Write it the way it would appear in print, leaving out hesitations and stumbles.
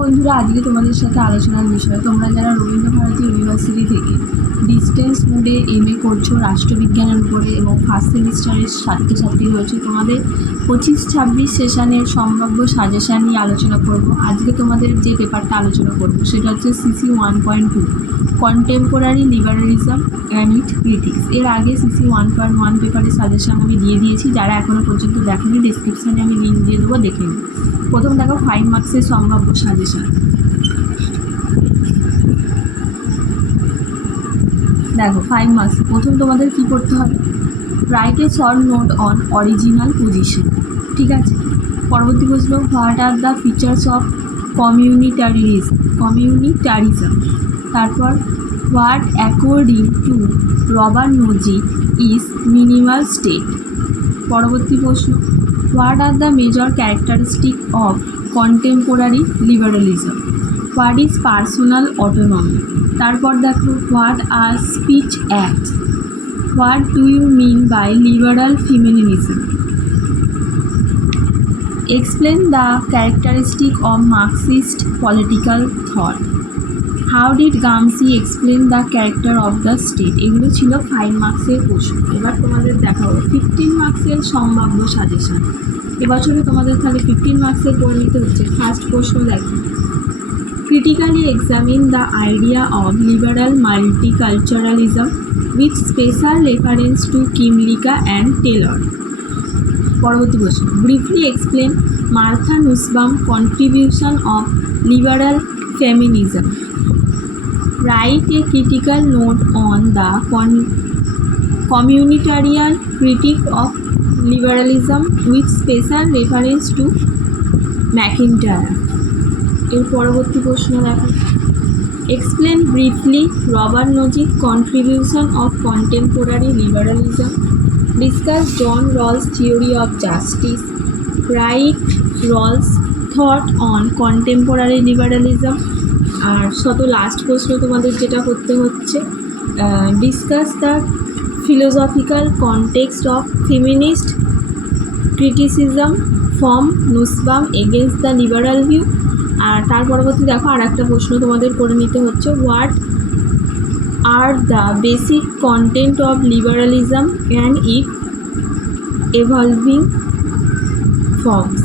বন্ধুরা, আজকে তোমাদের সাথে আলোচনার বিষয়, তোমরা যারা রবীন্দ্রভারতী ইউনিভার্সিটি থেকে ডিস্টেন্স মোডে MA করছো রাষ্ট্রবিজ্ঞানের উপরে এবং ফার্স্ট সেমিস্টারের ছাত্রছাত্রী রয়েছে, তোমাদের 25-26 সেশনের সম্ভাব্য সাজেশান নিয়ে আলোচনা করব। আজকে তোমাদের যে পেপারটা আলোচনা করব সেটা হচ্ছে CC 1.2 contemporary liberalism and it critics. এর আগে CC 1.1 পেপারের সাজেশান আমি দিয়ে দিয়েছি, যারা এখনও পর্যন্ত দেখেনি ডিসক্রিপশানে আমি লিঙ্ক দিয়ে দেবো, দেখে নিন। প্রথম দেখো 5 মার্কসের সম্ভাব্য সাজেশান। দেখো 5 মার্কস, প্রথম তোমাদের কি করতে হবে, write a short note on original position. ঠিক আছে। পরবর্তী প্রশ্ন, what are the features of communitarianism. তারপর, what according to Robert Nozick is minimal state. পরবর্তী প্রশ্ন, what are the major characteristic of contemporary liberalism. What is personal autonomy. তারপর দেখো, what are speech acts. What do you mean by liberal feminism. Explain the characteristic of Marxist political thought. How did Gramsci explain the character of the state. এগুলো ছিল 5 মার্কসের প্রশ্ন। এবার তোমাদের দেখাবো 15 মার্কসের সম্ভাব্য সাজেশান। এবছরে তোমাদের তাহলে 15 মার্কসের করে নিতে হচ্ছে। ফার্স্ট প্রশ্ন দেখো, critically examine the idea of liberal multiculturalism with special reference to Kimlicka and Taylor. পরবর্তী প্রশ্ন, briefly explain Martha Nussbaum's contribution of liberal feminism. Write a critical note on the communitarian critique of liberalism with special reference to McIntyre. এর পরবর্তী প্রশ্ন দেখো, explain briefly Robert নোজির contribution of contemporary liberalism. Discuss John Rawls theory of justice. Write Rawls thought on contemporary liberalism. আর last প্রশ্ন তোমাদের যেটা করতে হচ্ছে, discuss the philosophical context of feminist criticism from Nussbaum against the liberal view. আর তার পরবর্তী দেখো আর একটা প্রশ্ন তোমাদের করে নিতে হচ্ছে, what are the basic content of liberalism and it এভলভিং forms.